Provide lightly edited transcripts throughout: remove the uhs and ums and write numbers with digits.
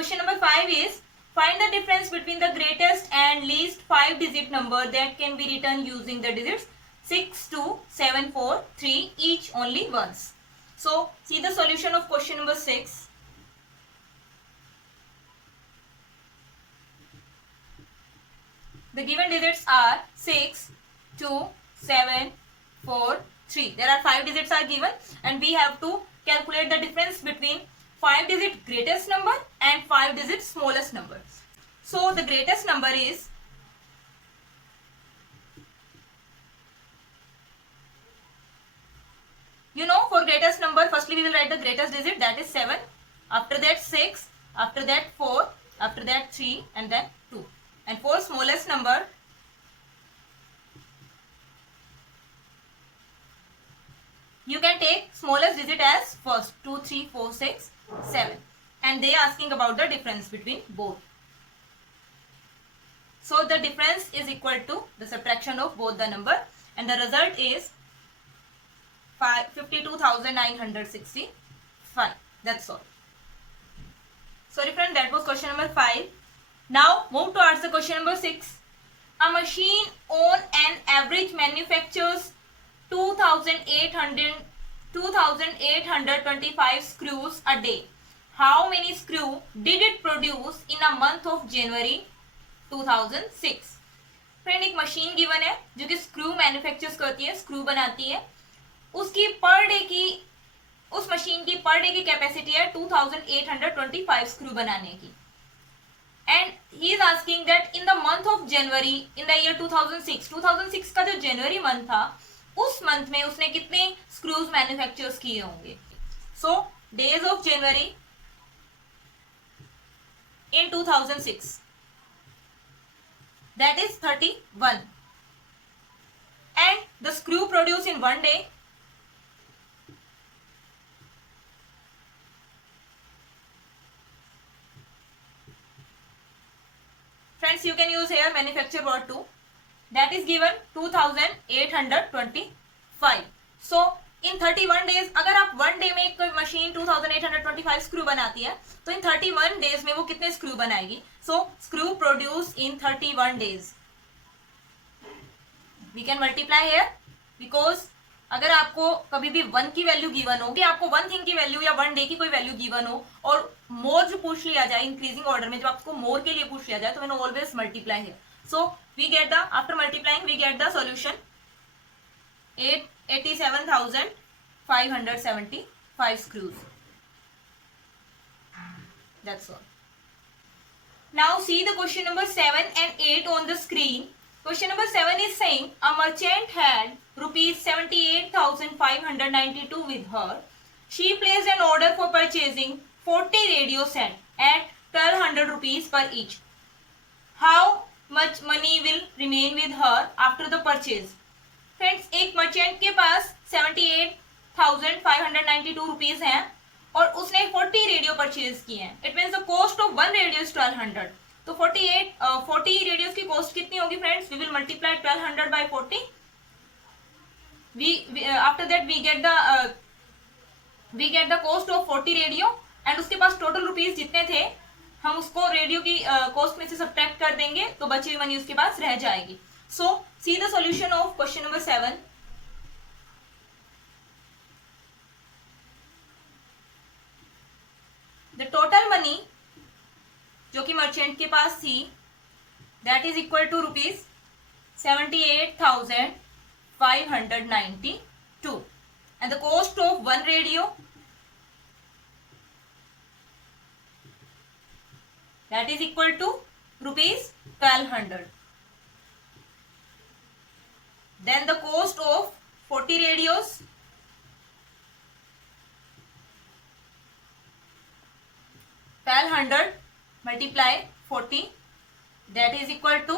question number 5 is find the difference between the greatest and least 5-digit number that can be written using the digits 6, 2, 7, 4, 3 each only once. So see the solution of question number 6. The given digits are 6, 2, 7, 4, 3. There are 5 digits are given and we have to calculate the difference between 5-digit greatest number and 5-digit smallest number. So the greatest number is for greatest number, firstly we will write the greatest digit, that is 7. After that 6, after that 4, after that 3 and then 2. And for smallest number, you can take smallest digit as first 2, 3, 4, 6, 7. And they are asking about the difference between both. So the difference is equal to the subtraction of both the number and the result is 52,965. That's all. Sorry friend, that was question number 5. Now move towards the question number 6. A machine on an average manufactures 2,825 screws a day. How many screw did it produce in a month of January 2006? फ्रेंड एक machine given है जो कि screw manufactures करती है, स्क्रू बनाती है. उसकी per day की, उस मशीन की पर डे की कैपेसिटी है 2825 स्क्रू बनाने की. And he is asking that in the month of January in the year 2006 का जो जनवरी मंथ था, उस मंथ में उसने कितने स्क्रूज मैन्युफैक्चर्स किए होंगे. So days of January in 2006, that is 31, and the screw produced in one day friends, you can use here manufacture word too, that is given 2825. so इन 31 डेज, अगर आप वन डे में कोई मशीन 2825 स्क्रू बनाती है तो इन 31 डेज में वो कितने स्क्रू बनाएगी. So screw produce in 31 days. We can multiply here because अगर आपको कभी भी वन की वैल्यू गिवन हो, कि आपको वन थिंग की वैल्यू या वन डे की कोई वैल्यू गिवन हो और मोर जो पूछ लिया जाए इंक्रीजिंग ऑर्डर में, जब आपको मोर के लिए पूछ लिया जाए तो मैंने always multiply here. So we get the, after multiplying we get the solution 87,575 screws. That's all. Now see the question number 7 and 8 on the screen. Question number 7 is saying a merchant had rupees 78,592 with her. She placed an order for purchasing 40 radio set at 1,200 rupees per each. How much money will remain with her after the purchase? Friends, एक मर्चेंट के पास 78,592 रुपीज हैं और उसने 40 radio purchase किए हैं. It means the cost of one radio is 1200. तो 40 radios की cost कितनी होगी friends? We will multiply 1200 by 40. After that we get the cost of 40 radio and उसके पास टोटल रुपीज जितने थे हम उसको रेडियो की कॉस्ट में से सब्ट्रैक्ट कर देंगे तो बची हुई मनी उसके पास रह जाएगी. So see the solution of question number 7. The total money जो कि मर्चेंट के पास थी that is equal to rupees 78,592 and the cost of one radio that is equal to rupees 1,200. Then the cost of 40 radios (1200) multiply 40, that is equal to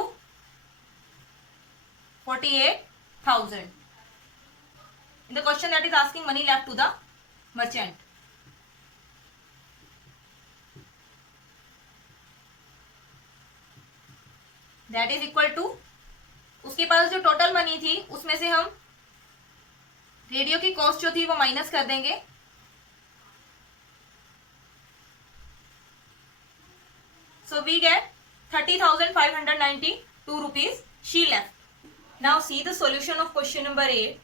48,000. In the question that is asking money left to the merchant. That is equal to, उसके पास जो total money थी उसमें से हम रेडियो की कॉस्ट जो थी वो माइनस कर देंगे So we get 30,592 rupees she left. Now see the solution of question number 8.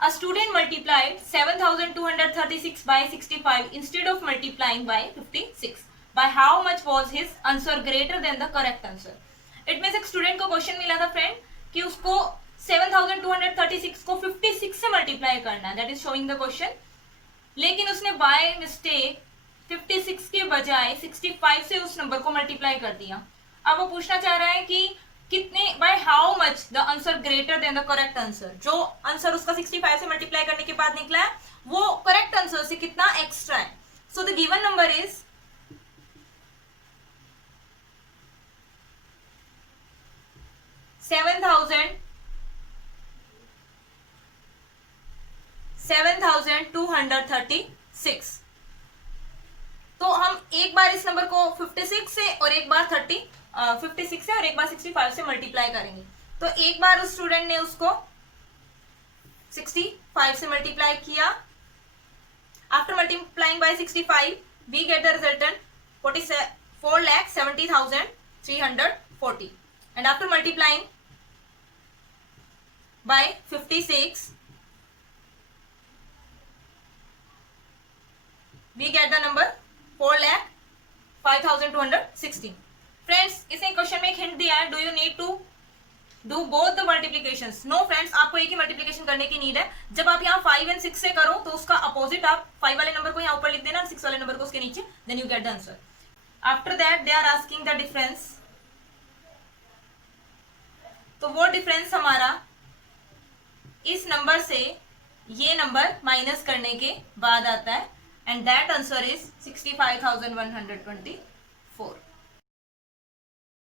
A student multiplied 7,236 by 65 instead of multiplying by 56. By how much was his answer greater than the correct answer? It means एक स्टूडेंट को क्वेश्चन मिला था फ्रेंड कि उसको 7,236 को 56 से मल्टीप्लाई करना है, that is showing the question, लेकिन उसने बाय मिस्टेक 56 के बजाय 65 से उस नंबर को मल्टीप्लाई कर दिया. अब वो पूछना चाह रहा है कि कितने, by how much the answer greater than the correct answer. जो आंसर उसका 65 से मल्टीप्लाई करने के बाद निकला है वो करेक्ट आंसर से कितना एक्स्ट्रा है. So the given number is 7,236. तो हम एक बार इस नंबर को 56 से और एक बार 56 से और एक बार 65 से मल्टीप्लाई करेंगे. तो एक बार उस स्टूडेंट ने उसको 65 से मल्टीप्लाई किया. After multiplying by 65 we get the resultant 4,70,340 and after multiplying by 56 we get the number 4,05,216. Friends इसने क्वेश्चन में एक हिंट दिया है, do you need to do both the multiplications. No friends, आपको एक ही मल्टीप्लीकेशन करने की नीड है. जब आप यहाँ 5 and 6 से करो तो उसका अपोजिट आप 5 वाले नंबर को यहाँ ऊपर लिख देना, 6 वाले नंबर को उसके नीचे, then you get the answer. After that they are asking the difference. तो वो डिफरेंस हमारा इस नंबर से ये नंबर माइनस करने के बाद आता है, एंड दैट आंसर इज 65,124.